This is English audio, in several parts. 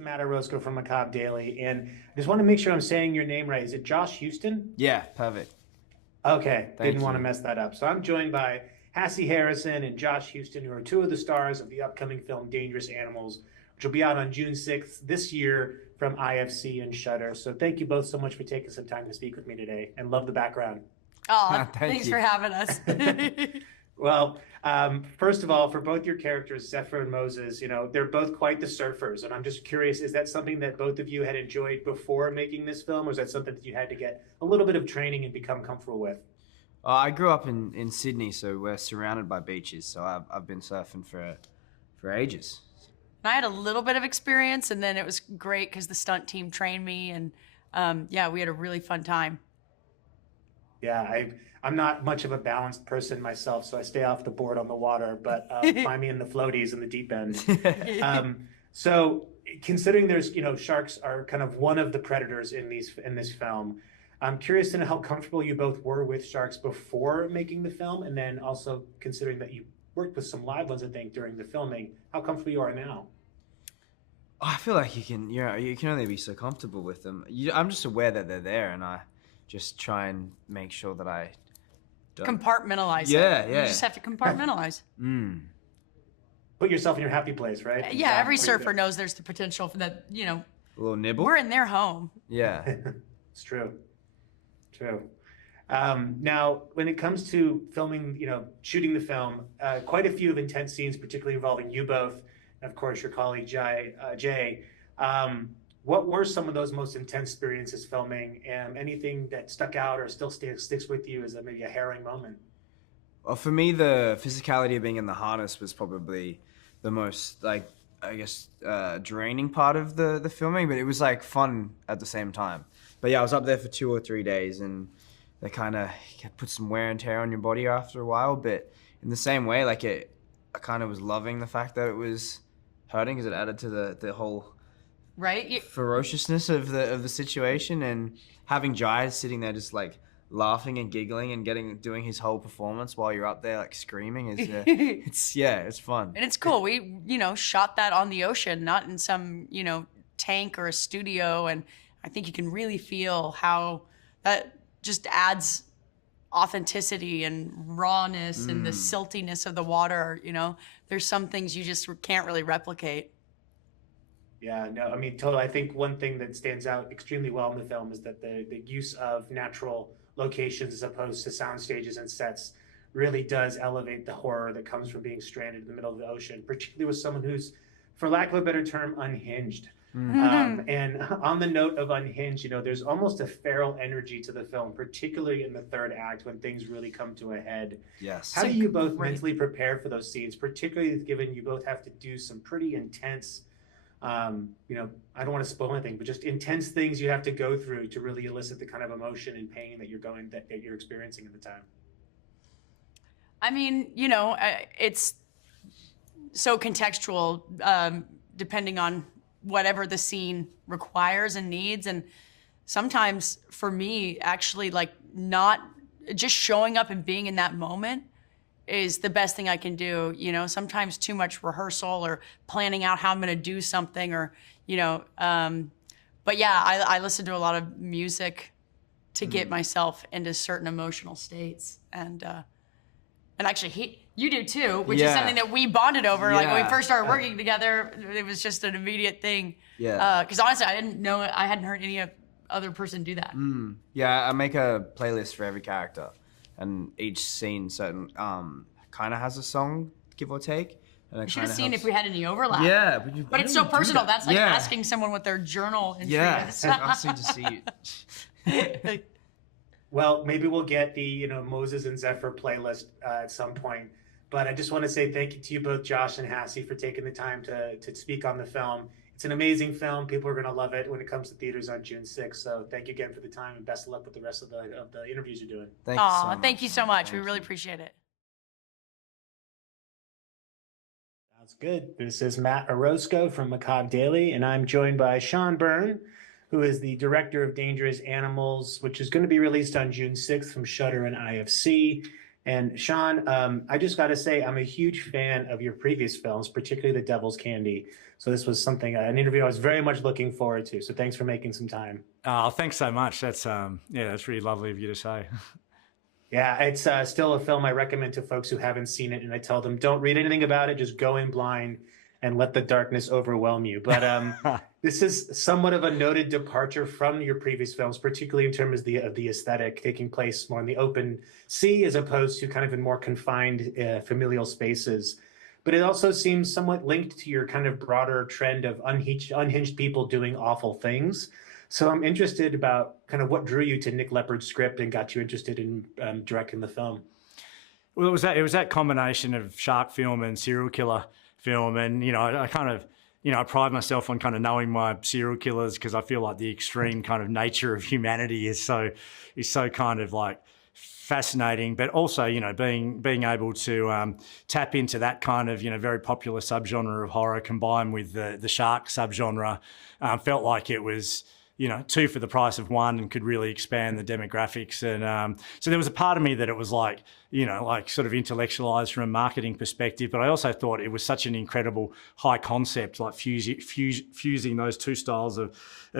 Matt Orozco from Macabre Daily, and I just want to make sure I'm saying your name right. Is it Josh Heuston? Yeah, perfect. Okay, Thank didn't want to you. mess that up. So I'm joined by Hassie Harrison and Josh Heuston, who are two of the stars of the upcoming film Dangerous Animals, which will be out on June 6th this year from IFC and Shudder. So thank you both so much for taking some time to speak with me today, and love the background. Oh, Thank thanks you. for having us. Well, first of all, for both your characters, Zephyr and Moses, they're both quite the surfers. And I'm just curious, is that something that both of you had enjoyed before making this film, or is that something that you had to get a little bit of training and become comfortable with? I grew up in Sydney, so we're surrounded by beaches. So I've been surfing for ages. I had a little bit of experience, and then it was great because the stunt team trained me, and yeah, we had a really fun time. Yeah, I'm not much of a balanced person myself, so I stay off the board on the water, but find me in the floaties in the deep end. So considering there's, sharks are kind of one of the predators in this film, I'm curious to know how comfortable you both were with sharks before making the film, and then also considering that you worked with some live ones, I think, during the filming, how comfortable you are now. I feel like you can only be so comfortable with them. I'm just aware that they're there, and I just try and make sure that I don't. Compartmentalize Yeah, it. yeah. You just have to compartmentalize. Put yourself in your happy place, right? Yeah, every surfer knows there's the potential for that, A little nibble. we're in their home. Yeah. It's true. True. Now, when it comes to filming, shooting the film, quite a few of intense scenes, particularly involving you both, and of course your colleague Jay. What were some of those most intense experiences filming, and anything that stuck out or still sticks with you as maybe a harrowing moment? Well, for me, the physicality of being in the harness was probably the most, draining part of the filming, but it was fun at the same time. But yeah, I was up there for 2 or 3 days, and they kind of put some wear and tear on your body after a while. But in the same way, I kind of was loving the fact that it was hurting because it added to the whole ferociousness of the situation. And having Jai sitting there just laughing and giggling and doing his whole performance while you're up there screaming is it's fun. And it's cool. We shot that on the ocean, not in some tank or a studio, and I think you can really feel how that just adds authenticity and rawness and the siltiness of the water. There's some things you just can't really replicate. Yeah, no, I mean, totally. I think one thing that stands out extremely well in the film is that the use of natural locations as opposed to sound stages and sets really does elevate the horror that comes from being stranded in the middle of the ocean, particularly with someone who's, for lack of a better term, unhinged. And on the note of unhinged, there's almost a feral energy to the film, particularly in the third act when things really come to a head. Yes. How do you both mentally prepare for those scenes, particularly given you both have to do some pretty intense, I don't want to spoil anything, but just intense things you have to go through to really elicit the kind of emotion and pain that you're experiencing at the time? I mean, it's so contextual, depending on whatever the scene requires and needs. And sometimes for me, actually, not just showing up and being in that moment is the best thing I can do. Sometimes too much rehearsal or planning out how I'm going to do something but yeah, I listen to a lot of music to get myself into certain emotional states. And actually you do too, which is something that we bonded over. When we first started working together, it was just an immediate thing. Yeah. Because honestly, I hadn't heard any other person do that. Yeah, I make a playlist for every character, and each scene kind of has a song, give or take. And you should have seen if we had any overlap. Yeah, but it's so personal. That's like asking someone what their journal entry is. I seem to see it. Well, maybe we'll get the Moses and Zephyr playlist at some point. But I just want to say thank you to you both, Josh and Hassie, for taking the time to speak on the film. It's an amazing film. People are going to love it when it comes to theaters on June 6th. So thank you again for the time, and best of luck with the rest of the interviews you're doing. Thank you so much. We really appreciate it. Sounds good. This is Matt Orozco from Macabre Daily, and I'm joined by Sean Byrne, who is the director of Dangerous Animals, which is going to be released on June 6th from Shudder and IFC. And Sean, I just got to say, I'm a huge fan of your previous films, particularly The Devil's Candy. So this was something, an interview I was very much looking forward to. So thanks for making some time. Oh, thanks so much. That's yeah, that's really lovely of you to say. Yeah, it's still a film I recommend to folks who haven't seen it, and I tell them don't read anything about it, just go in blind and let the darkness overwhelm you. But this is somewhat of a noted departure from your previous films, particularly in terms of the aesthetic, taking place more in the open sea as opposed to kind of in more confined familial spaces. But it also seems somewhat linked to your kind of broader trend of unhinged people doing awful things. So I'm interested about kind of what drew you to Nick Leppard's script and got you interested in directing the film. Well, it was that combination of shark film and serial killer film, and I kind of I pride myself on kind of knowing my serial killers because I feel like the extreme kind of nature of humanity is so kind of like fascinating, but also being able to tap into that kind of very popular subgenre of horror combined with the shark subgenre felt like it was two for the price of one and could really expand the demographics. And so there was a part of me that it was like sort of intellectualized from a marketing perspective, but I also thought it was such an incredible high concept, like fusing those two styles of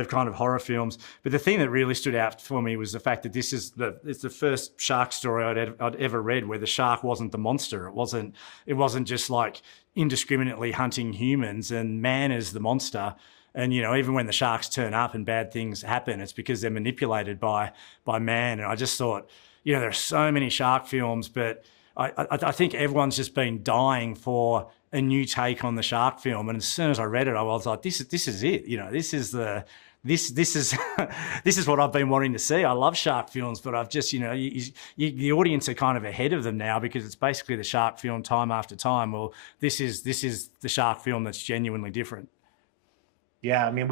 kind of horror films. But the thing that really stood out for me was the fact that it's the first shark story I'd ever read where the shark wasn't the monster. It wasn't just like indiscriminately hunting humans and man is the monster. And, even when the sharks turn up and bad things happen, it's because they're manipulated by man. And I just thought, there are so many shark films, but I think everyone's just been dying for a new take on the shark film. And as soon as I read it, I was like, this is it. This is this is what I've been wanting to see. I love shark films, but I've just, the audience are kind of ahead of them now because it's basically the shark film time after time. Well, this is the shark film that's genuinely different. Yeah, I mean,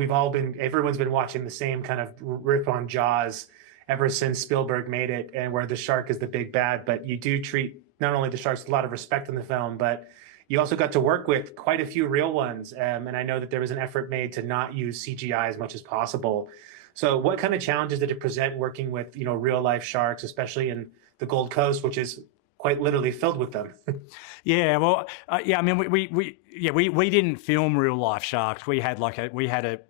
everyone's been watching the same kind of rip on Jaws ever since Spielberg made it, and where the shark is the big bad. But you do treat not only the sharks with a lot of respect in the film, but you also got to work with quite a few real ones. And I know that there was an effort made to not use CGI as much as possible. So what kind of challenges did it present working with, real life sharks, especially in the Gold Coast, which is quite literally filled with them? Yeah, well, I mean, we didn't film real life sharks. We had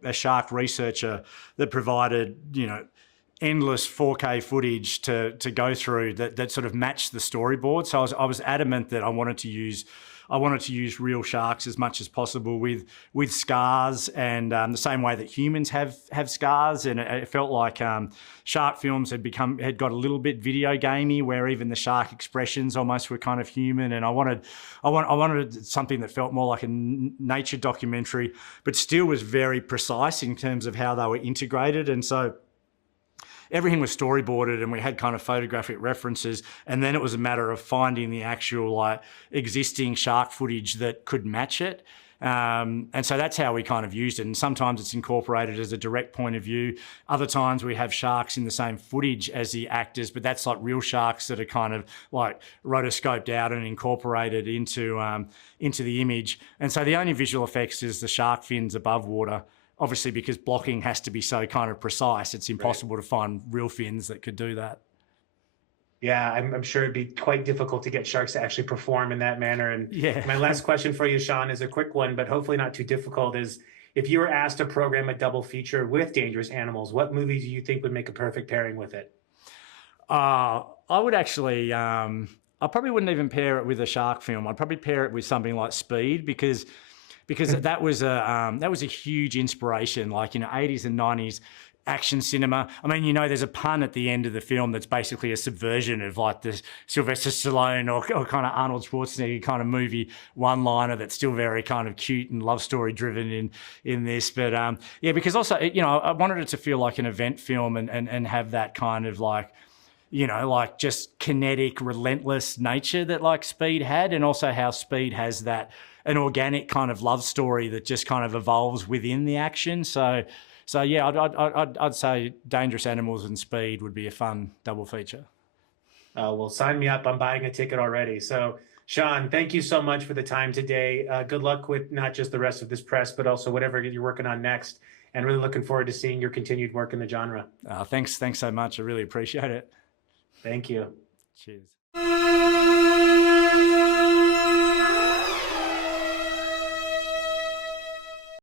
a shark researcher that provided endless 4K footage to go through that sort of matched the storyboard. So I was adamant that I wanted to use real sharks as much as possible with scars, and the same way that humans have scars. And it felt like shark films had got a little bit video gamey, where even the shark expressions almost were kind of human. And I wanted something that felt more like a nature documentary, but still was very precise in terms of how they were integrated. And so everything was storyboarded and we had kind of photographic references, and then it was a matter of finding the actual existing shark footage that could match it. And so that's how we kind of used it. And sometimes it's incorporated as a direct point of view. Other times we have sharks in the same footage as the actors, but that's like real sharks that are kind of like rotoscoped out and incorporated into the image. And so the only visual effects is the shark fins above water. Obviously, because blocking has to be so kind of precise, it's impossible to find real fins that could do that. Yeah, I'm sure it'd be quite difficult to get sharks to actually perform in that manner. And yeah. My last question for you, Sean, is a quick one, but hopefully not too difficult, is if you were asked to program a double feature with dangerous animals, what movies do you think would make a perfect pairing with it? I would actually, I probably wouldn't even pair it with a shark film. I'd probably pair it with something like Speed, because that was a huge inspiration, like 80s and 90s action cinema. I mean, there's a pun at the end of the film that's basically a subversion of like the Sylvester Stallone or kind of Arnold Schwarzenegger kind of movie one-liner that's still very kind of cute and love story driven in this. But because also, I wanted it to feel like an event film and have that kind of like, like just kinetic, relentless nature that like Speed had, and also how Speed has an organic kind of love story that just kind of evolves within the action. So yeah, I'd say Dangerous Animals and Speed would be a fun double feature. Well, sign me up. I'm buying a ticket already. So, Sean, thank you so much for the time today. Good luck with not just the rest of this press, but also whatever you're working on next. And really looking forward to seeing your continued work in the genre. Thanks so much. I really appreciate it. Thank you. Cheers. Bye.